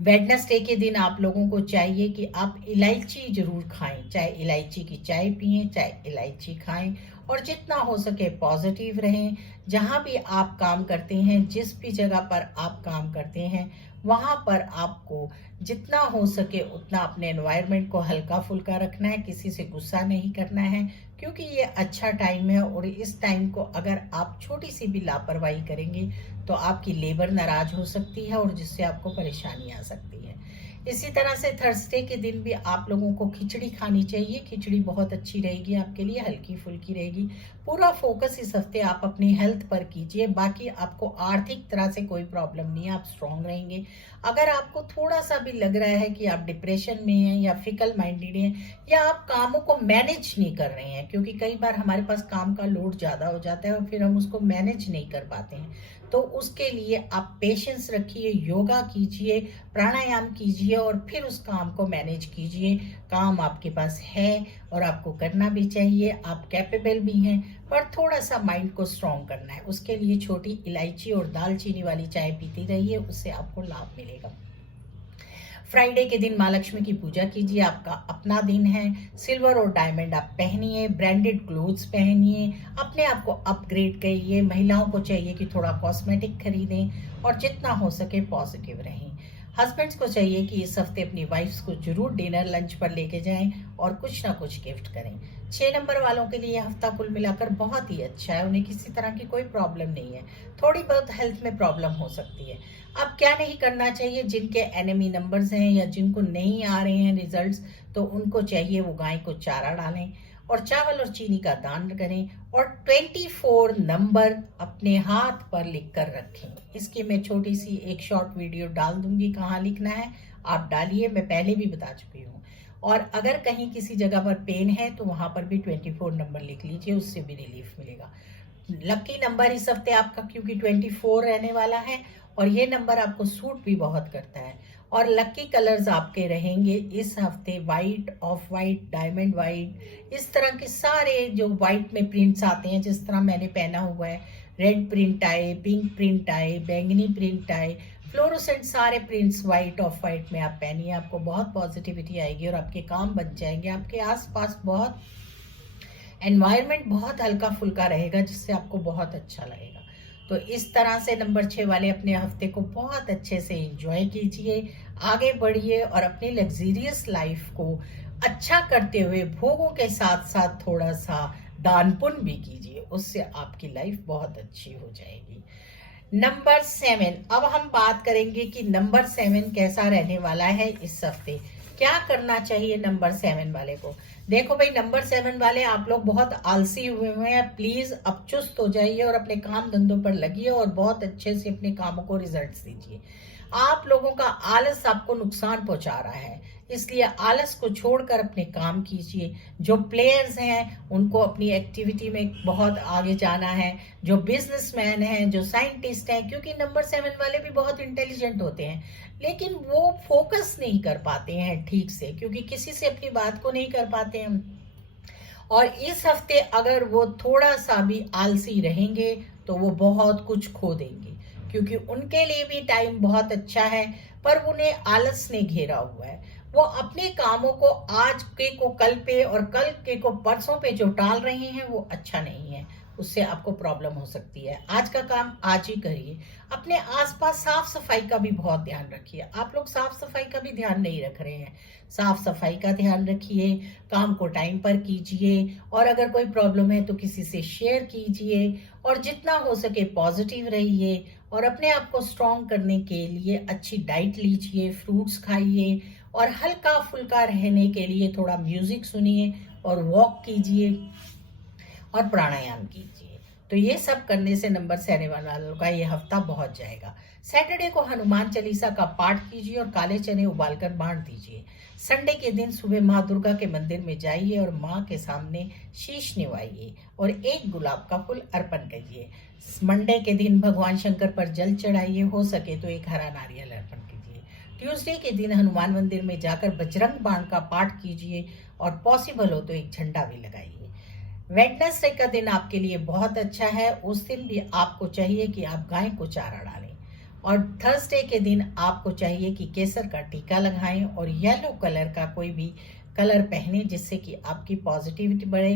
वेडनेसडे के दिन आप लोगों को चाहिए कि आप इलायची जरूर खाएं, चाहे इलायची की चाय पिएं, चाहे इलायची खाएं और जितना हो सके पॉजिटिव रहें। जहां भी आप काम करते हैं, जिस भी जगह पर आप काम करते हैं, वहां पर आपको जितना हो सके उतना अपने एनवायरनमेंट को हल्का फुल्का रखना है, किसी से गुस्सा नहीं करना है, क्योंकि ये अच्छा टाइम है और इस टाइम को अगर आप छोटी सी भी लापरवाही करेंगे तो आपकी लेबर नाराज हो सकती है और जिससे आपको परेशानी आ सकती है। इसी तरह से थर्सडे के दिन भी आप लोगों को खिचड़ी खानी चाहिए, खिचड़ी बहुत अच्छी रहेगी आपके लिए, हल्की फुल्की रहेगी। पूरा फोकस इस हफ्ते आप अपनी हेल्थ पर कीजिए, बाकी आपको आर्थिक तरह से कोई प्रॉब्लम नहीं है, आप स्ट्रांग रहेंगे। अगर आपको थोड़ा सा भी लग रहा है कि आप डिप्रेशन में हैं या फिकल माइंडेड हैं या आप कामों को मैनेज नहीं कर रहे हैं, क्योंकि कई बार हमारे पास काम का लोड ज़्यादा हो जाता है और फिर हम उसको मैनेज नहीं कर पाते हैं, तो उसके लिए आप पेशेंस रखिए, योगा कीजिए, प्राणायाम कीजिए और फिर उस काम को मैनेज कीजिए। काम आपके पास है और आपको करना भी चाहिए, आप कैपेबल भी हैं, पर थोड़ा सा माइंड को स्ट्रॉन्ग करना है। उसके लिए छोटी इलायची और दालचीनी वाली चाय पीती रहिए, उससे आपको लाभ मिलेगा। फ्राइडे के दिन माँ लक्ष्मी की पूजा कीजिए, आपका अपना दिन है। सिल्वर और डायमंड आप पहनिए, ब्रांडेड क्लोथ्स पहनिए, अपने आप को अपग्रेड करिए। महिलाओं को चाहिए कि थोड़ा कॉस्मेटिक खरीदें और जितना हो सके पॉजिटिव रहें। हस्बैंड्स को चाहिए कि इस हफ्ते अपनी वाइफ्स को जरूर डिनर लंच पर लेके जाएं और कुछ ना कुछ गिफ्ट करें। 6 नंबर वालों के लिए हफ्ता कुल मिलाकर बहुत ही अच्छा है, उन्हें किसी तरह की कोई प्रॉब्लम नहीं है, थोड़ी बहुत हेल्थ में प्रॉब्लम हो सकती है। अब क्या नहीं करना चाहिए, जिनके एनिमी नंबर्स हैं या जिनको नहीं आ रहे हैं रिजल्ट्स, तो उनको चाहिए वो गाय को चारा डालें और चावल और चीनी का दान करें और 24 नंबर अपने हाथ पर लिख कर रखें। इसकी मैं छोटी सी एक शॉर्ट वीडियो डाल दूंगी, कहाँ लिखना है आप डालिए, मैं पहले भी बता चुकी हूँ। और अगर कहीं किसी जगह पर पेन है तो वहां पर भी 24 नंबर लिख लीजिए, उससे भी रिलीफ मिलेगा। लकी नंबर इस हफ्ते आपका क्योंकि 24 रहने वाला है और ये नंबर आपको सूट भी बहुत करता है। और लकी कलर्स आपके रहेंगे इस हफ्ते white, of white, diamond white, इस तरह के सारे जो वाइट में प्रिंट्स आते हैं, जिस तरह मैंने पहना हुआ है, रेड प्रिंट आए, पिंक प्रिंट आए, बैंगनी प्रिंट आए, फ्लोरोसेंट सारे प्रिंट्स वाइट, ऑफ वाइट में आप पहनिए, आपको बहुत पॉजिटिविटी आएगी और आपके काम बन जाएंगे। आपके आसपास बहुत एनवायरनमेंट बहुत हल्का फुल्का रहेगा, जिससे आपको बहुत अच्छा लगेगा। तो इस तरह से नंबर 6 वाले अपने हफ्ते को बहुत अच्छे से एंजॉय कीजिए, आगे बढ़िए और अपनी लग्जरियस लाइफ को अच्छा करते हुए भोगों के साथ साथ थोड़ा सा दान पुण्य भी कीजिए, उससे आपकी लाइफ बहुत अच्छी हो जाएगी। नंबर 7, अब हम बात करेंगे कि नंबर 7 कैसा रहने वाला है इस हफ्ते, क्या करना चाहिए नंबर 7 वाले को। देखो भाई, नंबर 7 वाले आप लोग बहुत आलसी हुए हैं, प्लीज अब चुस्त हो जाइए और अपने काम धंधों पर लगिए और बहुत अच्छे से अपने कामों को रिजल्ट्स दीजिए। आप लोगों का आलस आपको नुकसान पहुंचा रहा है, इसलिए आलस को छोड़कर अपने काम कीजिए। जो प्लेयर्स हैं उनको अपनी एक्टिविटी में बहुत आगे जाना है, जो बिजनेसमैन हैं, जो साइंटिस्ट हैं, क्योंकि नंबर 7 वाले भी बहुत इंटेलिजेंट होते हैं, लेकिन वो फोकस नहीं कर पाते हैं ठीक से, क्योंकि किसी से अपनी बात को नहीं कर पाते हैं। और इस हफ्ते अगर वो थोड़ा सा भी आलसी रहेंगे तो वो बहुत कुछ खो देंगे, क्योंकि उनके लिए भी टाइम बहुत अच्छा है, पर उन्हें आलस ने घेरा हुआ है। वो अपने कामों को आज के को कल पे और कल के को परसों पे जो टाल रहे हैं वो अच्छा नहीं है, उससे आपको प्रॉब्लम हो सकती है। आज का काम आज ही करिए। अपने आसपास साफ सफाई का भी बहुत ध्यान रखिए, आप लोग साफ सफाई का भी ध्यान नहीं रख रहे हैं। साफ सफाई का ध्यान रखिए, काम को टाइम पर कीजिए और अगर कोई प्रॉब्लम है तो किसी से शेयर कीजिए और जितना हो सके पॉजिटिव रहिए और अपने आप को स्ट्रॉन्ग करने के लिए अच्छी डाइट लीजिए, फ्रूट्स खाइए और हल्का फुल्का रहने के लिए थोड़ा म्यूजिक सुनिए और वॉक कीजिए और प्राणायाम कीजिए। तो ये सब करने से नंबर 7 वालों का ये हफ्ता बहुत जाएगा। सैटरडे को हनुमान चालीसा का पाठ कीजिए और काले चने उबालकर बांट दीजिए। संडे के दिन सुबह माँ दुर्गा के मंदिर में जाइए और माँ के सामने शीश निवाइए और एक गुलाब का फूल अर्पण करिए। मंडे के दिन भगवान शंकर पर जल चढ़ाइए, हो सके तो एक हरा नारियल अर्पण कीजिए। ट्यूसडे के दिन हनुमान मंदिर में जाकर बजरंग बाण का पाठ कीजिए और पॉसिबल हो तो एक झंडा भी लगाइए। वेडनेसडे का दिन आपके लिए बहुत अच्छा है, उस दिन भी आपको चाहिए कि आप गाय को चारा डालें। और थर्सडे के दिन आपको चाहिए कि केसर का टीका लगाएं और येलो कलर का कोई भी कलर पहने, जिससे कि आपकी पॉजिटिविटी बढ़े।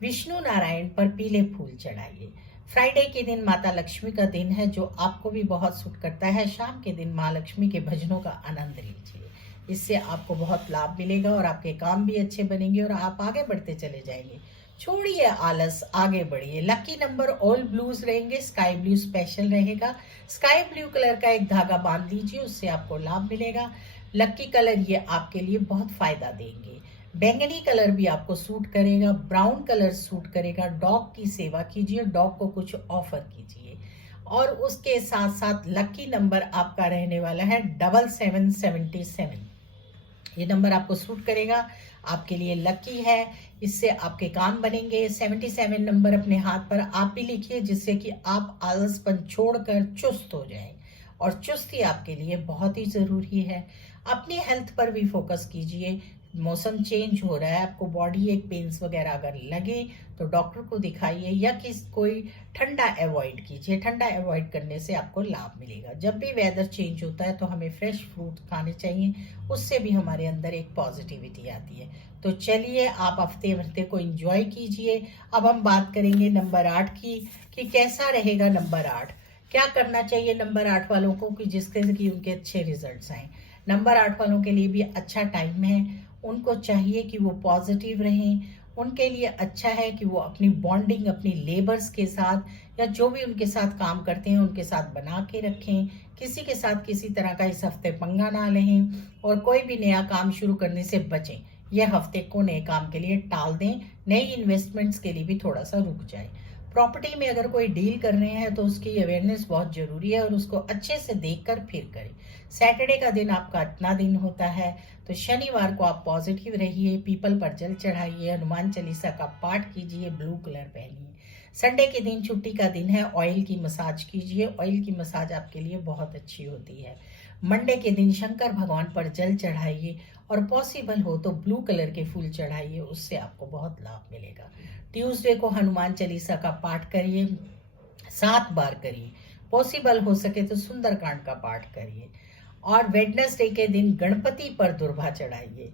विष्णु नारायण पर पीले फूल चढ़ाइए। फ्राइडे के दिन माता लक्ष्मी का दिन है, जो आपको भी बहुत सूट करता है। शाम के दिन माँ लक्ष्मी के भजनों का आनंद लीजिए, इससे आपको बहुत लाभ मिलेगा और आपके काम भी अच्छे बनेंगे और आप आगे बढ़ते चले जाएंगे। छोड़िए आलस, आगे बढ़िए। लकी नंबर ऑल ब्लूज रहेंगे, स्काई ब्लू स्पेशल रहेगा। स्काई ब्लू कलर का एक धागा बांध लीजिए, उससे आपको लाभ मिलेगा। लकी कलर ये आपके लिए बहुत फायदा देंगे। बैंगनी कलर भी आपको सूट करेगा, ब्राउन कलर सूट करेगा। डॉग की सेवा कीजिए, डॉग को कुछ ऑफर कीजिए। और उसके साथ साथ लकी नंबर आपका रहने वाला है 7777। ये नंबर आपको सूट करेगा, आपके लिए लकी है। इससे आपके काम बनेंगे। 77 नंबर अपने हाथ पर आप भी लिखिए, जिससे कि आप आलसपन छोड़कर चुस्त हो जाएं। और चुस्ती आपके लिए बहुत ही ज़रूरी है। अपनी हेल्थ पर भी फोकस कीजिए। मौसम चेंज हो रहा है, आपको बॉडी एक पेन्स वगैरह अगर लगे तो डॉक्टर को दिखाइए, या कोई ठंडा अवॉइड कीजिए। ठंडा अवॉइड करने से आपको लाभ मिलेगा। जब भी वेदर चेंज होता है तो हमें फ्रेश फ्रूट खाने चाहिए, उससे भी हमारे अंदर एक पॉजिटिविटी आती है। तो चलिए, आप हफ्ते हफ्ते को एंजॉय कीजिए। अब हम बात करेंगे नंबर 8 की, कि कैसा रहेगा नंबर 8, क्या करना चाहिए नंबर 8 वालों को कि जिसके कि उनके अच्छे रिजल्ट्स आए। नंबर 8 वालों के लिए भी अच्छा टाइम है। उनको चाहिए कि वो पॉजिटिव रहें। उनके लिए अच्छा है कि वो अपनी बॉन्डिंग अपनी लेबर्स के साथ या जो भी उनके साथ काम करते हैं उनके साथ बना के रखें। किसी के साथ किसी तरह का इस हफ्ते पंगा ना लें, और कोई भी नया काम शुरू करने से बचें। यह हफ्ते को नए काम के लिए टाल दें। नई इन्वेस्टमेंट्स के लिए भी थोड़ा सा रुक जाए। प्रॉपर्टी में अगर कोई डील कर रहे हैं तो उसकी अवेयरनेस बहुत जरूरी है, और उसको अच्छे से देखकर फिर करें। सैटरडे का दिन आपका इतना दिन होता है, तो शनिवार को आप पॉजिटिव रहिए, पीपल पर जल चढ़ाइए, हनुमान चालीसा का पाठ कीजिए, ब्लू कलर पहनिए। संडे के दिन छुट्टी का दिन है, ऑयल की मसाज कीजिए। ऑयल की मसाज आपके लिए बहुत अच्छी होती है। मंडे के दिन शंकर भगवान पर जल चढ़ाइए, और पॉसिबल हो तो ब्लू कलर के फूल चढ़ाइए, उससे आपको बहुत लाभ मिलेगा। ट्यूसडे को हनुमान चालीसा का पाठ करिए, 7 बार करिए। पॉसिबल हो सके तो सुंदरकांड का पाठ करिए। और वेडनेसडे के दिन गणपति पर दुर्भा चढ़ाइए।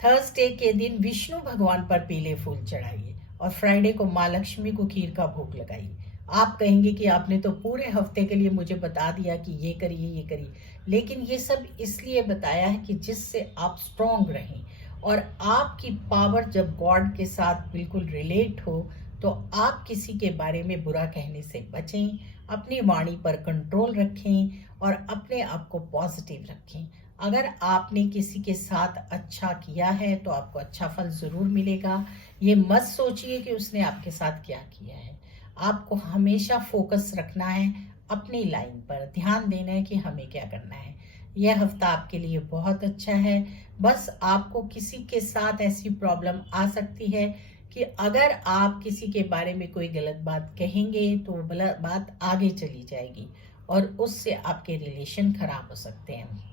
थर्सडे के दिन विष्णु भगवान पर पीले फूल चढ़ाइए। और फ्राइडे को माँ लक्ष्मी को खीर का भोग लगाइए। आप कहेंगे कि आपने तो पूरे हफ्ते के लिए मुझे बता दिया कि ये करिए ये करिए, लेकिन ये सब इसलिए बताया है कि जिससे आप स्ट्रांग रहें। और आपकी पावर जब गॉड के साथ बिल्कुल रिलेट हो, तो आप किसी के बारे में बुरा कहने से बचें, अपनी वाणी पर कंट्रोल रखें, और अपने आप को पॉजिटिव रखें। अगर आपने किसी के साथ अच्छा किया है तो आपको अच्छा फल जरूर मिलेगा। ये मत सोचिए कि उसने आपके साथ क्या किया है। आपको हमेशा फोकस रखना है, अपनी लाइन पर ध्यान देना है कि हमें क्या करना है। यह हफ्ता आपके लिए बहुत अच्छा है। बस आपको किसी के साथ ऐसी प्रॉब्लम आ सकती है कि अगर आप किसी के बारे में कोई गलत बात कहेंगे तो वो गलत बात आगे चली जाएगी, और उससे आपके रिलेशन खराब हो सकते हैं।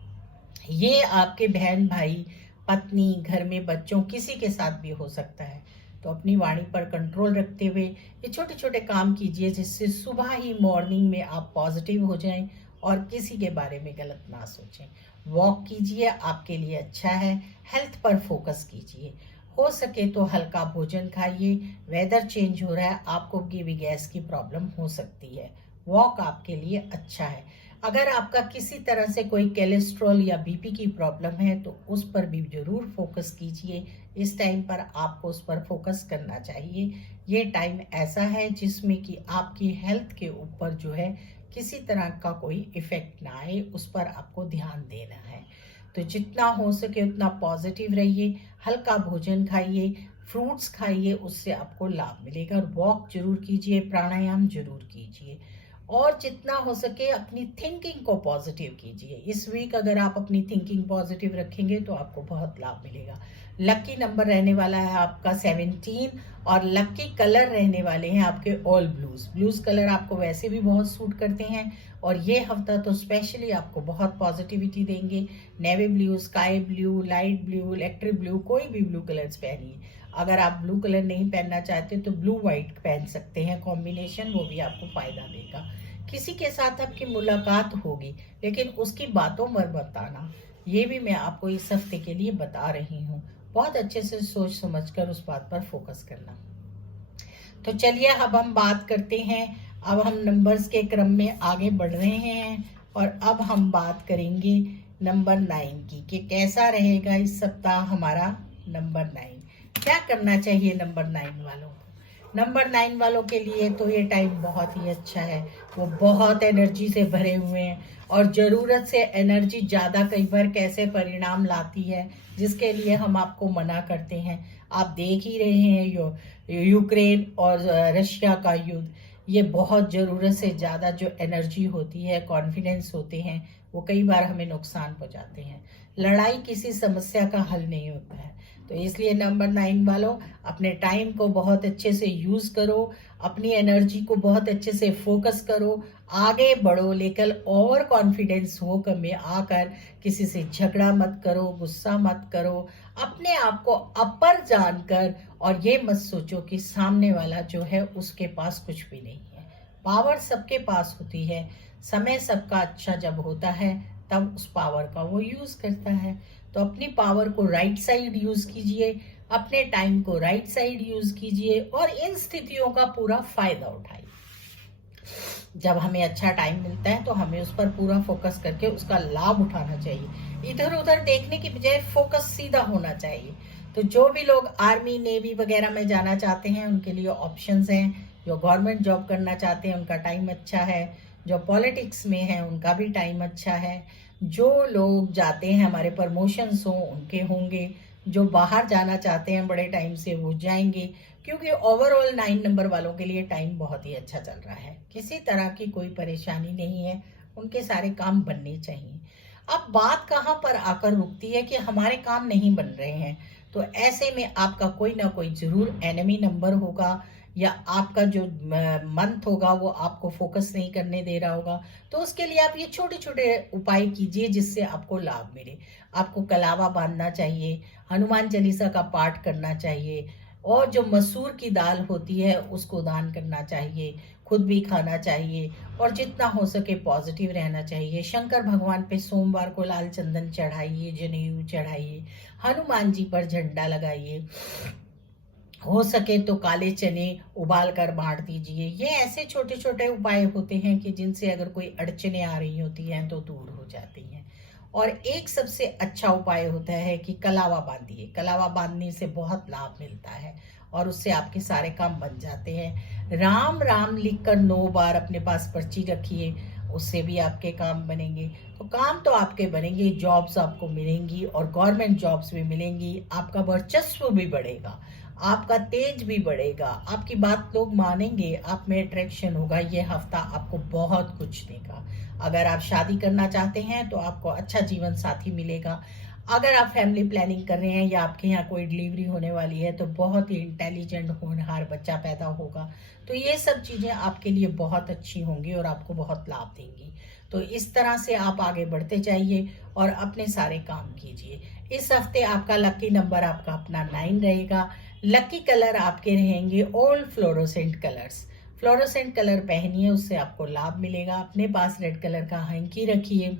ये आपके बहन भाई, पत्नी, घर में बच्चों, किसी के साथ भी हो सकता है। तो अपनी वाणी पर कंट्रोल रखते हुए ये छोटे छोटे काम कीजिए, जिससे सुबह ही मॉर्निंग में आप पॉजिटिव हो जाएं और किसी के बारे में गलत ना सोचें। वॉक कीजिए, आपके लिए अच्छा है। हेल्थ पर फोकस कीजिए। हो सके तो हल्का भोजन खाइए। वेदर चेंज हो रहा है, आपको भी गैस की प्रॉब्लम हो सकती है। वॉक आपके लिए अच्छा है। अगर आपका किसी तरह से कोई कोलेस्ट्रॉल या बीपी की प्रॉब्लम है तो उस पर भी जरूर फोकस कीजिए। इस टाइम पर आपको उस पर फोकस करना चाहिए। ये टाइम ऐसा है जिसमें कि आपकी हेल्थ के ऊपर जो है किसी तरह का कोई इफेक्ट ना आए, उस पर आपको ध्यान देना है। तो जितना हो सके उतना पॉजिटिव रहिए, हल्का भोजन खाइए, फ्रूट्स खाइए, उससे आपको लाभ मिलेगा। और वॉक जरूर कीजिए, प्राणायाम जरूर कीजिए, और जितना हो सके अपनी थिंकिंग को पॉजिटिव कीजिए। इस वीक अगर आप अपनी थिंकिंग पॉजिटिव रखेंगे तो आपको बहुत लाभ मिलेगा। लकी नंबर रहने वाला है आपका 17, और लकी कलर रहने वाले हैं आपके ऑल ब्लूज। ब्लूज कलर आपको वैसे भी बहुत सूट करते हैं, और ये हफ्ता तो स्पेशली आपको बहुत पॉजिटिविटी देंगे। Navy blue, sky blue, light blue, electric blue, कोई भी ब्लू कलर्स पहनिए। अगर आप ब्लू कलर नहीं पहनना चाहते तो ब्लू व्हाइट पहन सकते हैं कॉम्बिनेशन, वो भी आपको फायदा देगा। किसी के साथ आपकी मुलाकात होगी, लेकिन उसकी बातों में बताना, ये भी मैं आपको इस हफ्ते के लिए बता रही हूँ। बहुत अच्छे से सोच समझकर उस बात पर फोकस करना। तो चलिए अब हम बात करते हैं। अब हम नंबर्स के क्रम में आगे बढ़ रहे हैं, और अब हम बात करेंगे नंबर 9 की, कि कैसा रहेगा इस सप्ताह हमारा नंबर 9। क्या करना चाहिए नंबर 9 वालों को। नंबर 9 वालों के लिए तो ये टाइम बहुत ही अच्छा है। वो बहुत एनर्जी से भरे हुए हैं, और ज़रूरत से एनर्जी ज़्यादा कई बार कैसे परिणाम लाती है, जिसके लिए हम आपको मना करते हैं। आप देख ही रहे हैं यूक्रेन और रशिया का युद्ध। ये बहुत ज़रूरत से ज़्यादा जो एनर्जी होती है, कॉन्फिडेंस होते हैं, वो कई बार हमें नुकसान पहुंचाते हैं। लड़ाई किसी समस्या का हल नहीं होता है। तो इसलिए नंबर 9 वालों, अपने टाइम को बहुत अच्छे से यूज करो, अपनी एनर्जी को बहुत अच्छे से फोकस करो, आगे बढ़ो, लेकर और कॉन्फिडेंस होकर में आकर किसी से झगड़ा मत करो, गुस्सा मत करो, अपने आप को अपर जानकर, और ये मत सोचो कि सामने वाला जो है उसके पास कुछ भी नहीं है। पावर सबके पास होती है, समय सबका अच्छा जब होता है तब उस पावर का वो यूज करता है। तो अपनी पावर को राइट साइड यूज कीजिए, अपने टाइम को राइट साइड यूज कीजिए और इन स्थितियों का पूरा फायदा उठाइए। जब हमें अच्छा टाइम मिलता है तो हमें उस पर पूरा फोकस करके उसका लाभ उठाना चाहिए। इधर उधर देखने की बजाय फोकस सीधा होना चाहिए। तो जो भी लोग आर्मी नेवी वगैरह में जाना चाहते हैं उनके लिए ऑप्शंस हैं। जो गवर्नमेंट जॉब करना चाहते हैं उनका टाइम अच्छा है। जो पॉलिटिक्स में है उनका भी टाइम अच्छा है। जो लोग जाते हैं हमारे प्रमोशंस हो उनके होंगे। जो बाहर जाना चाहते हैं बड़े टाइम से वो जाएंगे, क्योंकि ओवरऑल 9 नंबर वालों के लिए टाइम बहुत ही अच्छा चल रहा है। किसी तरह की कोई परेशानी नहीं है, उनके सारे काम बनने चाहिए। अब बात कहाँ पर आकर रुकती है कि हमारे काम नहीं बन रहे हैं। तो ऐसे में आपका कोई ना कोई जरूर एनिमी नंबर होगा, या आपका जो मंथ होगा वो आपको फोकस नहीं करने दे रहा होगा। तो उसके लिए आप ये छोटे छोटे उपाय कीजिए जिससे आपको लाभ मिले। आपको कलावा बांधना चाहिए, हनुमान चालीसा का पाठ करना चाहिए, और जो मसूर की दाल होती है उसको दान करना चाहिए, खुद भी खाना चाहिए, और जितना हो सके पॉजिटिव रहना चाहिए। शंकर भगवान पे सोमवार को लाल चंदन चढ़ाइए, जनेऊ चढ़ाइए, हनुमान जी पर झंडा लगाइए, हो सके तो काले चने उबाल कर बांट दीजिए। ये ऐसे छोटे छोटे उपाय होते हैं कि जिनसे अगर कोई अड़चने आ रही होती हैं तो दूर हो जाती हैं। और एक सबसे अच्छा उपाय होता है कि कलावा बांधिए। कलावा बांधने से बहुत लाभ मिलता है और उससे आपके सारे काम बन जाते हैं। राम राम लिखकर 9 बार अपने पास पर्ची रखिए, उससे भी आपके काम बनेंगे। तो काम तो आपके बनेंगे, जॉब्स आपको मिलेंगी और गवर्नमेंट जॉब्स भी मिलेंगी। आपका वर्चस्व भी बढ़ेगा, आपका तेज भी बढ़ेगा, आपकी बात लोग मानेंगे, आप में अट्रैक्शन होगा। ये हफ्ता आपको बहुत कुछ देगा। अगर आप शादी करना चाहते हैं तो आपको अच्छा जीवन साथी मिलेगा। अगर आप फैमिली प्लानिंग कर रहे हैं या आपके यहाँ कोई डिलीवरी होने वाली है तो बहुत ही इंटेलिजेंट होनहार बच्चा पैदा होगा। तो ये सब चीजें आपके लिए बहुत अच्छी होंगी और आपको बहुत लाभ देंगी। तो इस तरह से आप आगे बढ़ते जाइए और अपने सारे काम कीजिए। इस हफ्ते आपका लकी नंबर आपका अपना 9 रहेगा। लकी कलर आपके रहेंगे all fluorescent colours. Fluorescent colour पहनिए, उससे आपको लाभ मिलेगा। अपने पास रेड कलर का हैंकी रखिए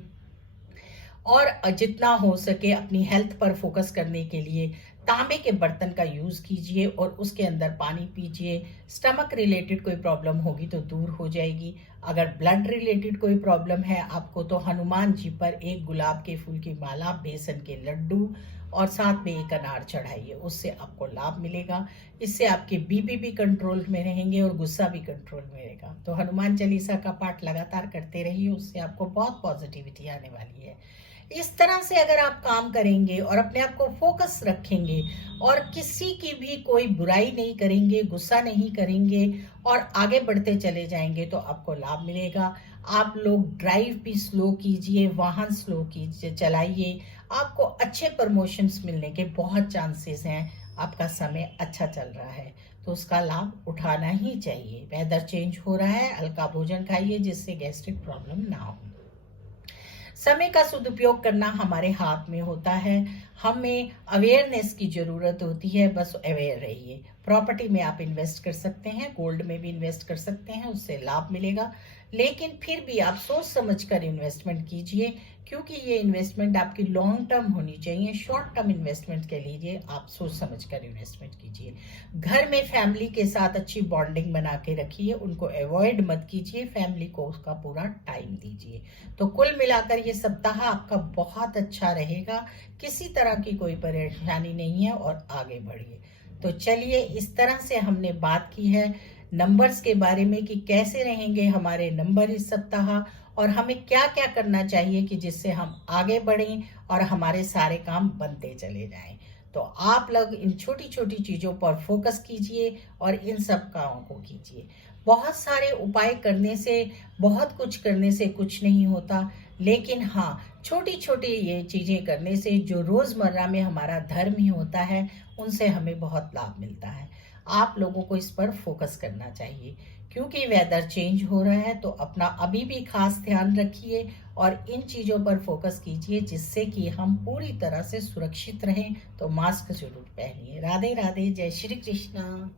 और जितना हो सके अपनी हेल्थ पर फोकस करने के लिए तांबे के बर्तन का यूज कीजिए और उसके अंदर पानी पीजिए। स्टमक रिलेटेड कोई प्रॉब्लम होगी तो दूर हो जाएगी। अगर ब्लड रिलेटेड कोई प्रॉब्लम है आपको तो हनुमान जी पर एक गुलाब के फूल की माला, बेसन के लड्डू और साथ में एक अनार चढ़ाइए, उससे आपको लाभ मिलेगा। इससे आपके बीपी भी कंट्रोल में रहेंगे और गुस्सा भी कंट्रोल में रहेगा। तो हनुमान चालीसा का पाठ लगातार करते रहिए, उससे आपको बहुत पॉजिटिविटी आने वाली है। इस तरह से अगर आप काम करेंगे और अपने आप को फोकस रखेंगे और किसी की भी कोई बुराई नहीं करेंगे, गुस्सा नहीं करेंगे और आगे बढ़ते चले जाएंगे तो आपको लाभ मिलेगा। आप लोग ड्राइव भी स्लो कीजिए, वाहन स्लो कीजिए, चलाइए। आपको अच्छे प्रमोशंस मिलने के बहुत चांसेस हैं। आपका समय अच्छा चल रहा है तो उसका लाभ उठाना ही चाहिए। वेदर चेंज हो रहा है, हल्का भोजन खाइए जिससे गैस्ट्रिक प्रॉब्लम ना हो। समय का सदुपयोग करना हमारे हाथ में होता है। हमें अवेयरनेस की जरूरत होती है, बस अवेयर रहिए। प्रॉपर्टी में आप इन्वेस्ट कर सकते हैं, गोल्ड में भी इन्वेस्ट कर सकते हैं, उससे लाभ मिलेगा। लेकिन फिर भी आप सोच समझ कर इन्वेस्टमेंट कीजिए, क्योंकि ये इन्वेस्टमेंट आपकी लॉन्ग टर्म होनी चाहिए। शॉर्ट टर्म इन्वेस्टमेंट के लिए आप सोच समझ कर इन्वेस्टमेंट कीजिए। घर में फैमिली के साथ अच्छी बॉन्डिंग बना के रखिए, उनको अवॉइड मत कीजिए, फैमिली को उसका पूरा टाइम दीजिए। तो कुल मिलाकर ये सप्ताह आपका बहुत अच्छा रहेगा, किसी तरह की कोई परेशानी नहीं है और आगे बढ़िए। तो चलिए, इस तरह से हमने बात की है नंबर्स के बारे में कि कैसे रहेंगे हमारे नंबर इस सप्ताह और हमें क्या क्या करना चाहिए कि जिससे हम आगे बढ़ें और हमारे सारे काम बनते चले जाएं। तो आप लोग इन छोटी छोटी चीजों पर फोकस कीजिए और इन सब कामों को कीजिए। बहुत सारे उपाय करने से, बहुत कुछ करने से कुछ नहीं होता, लेकिन हाँ, छोटी छोटी ये चीजें करने से जो रोजमर्रा में हमारा धर्म ही होता है, उनसे हमें बहुत लाभ मिलता है। आप लोगों को इस पर फोकस करना चाहिए, क्योंकि वेदर चेंज हो रहा है, तो अपना अभी भी खास ध्यान रखिए और इन चीजों पर फोकस कीजिए, जिससे कि हम पूरी तरह से सुरक्षित रहें। तो मास्क जरूर पहनिए। राधे राधे, जय श्री कृष्णा।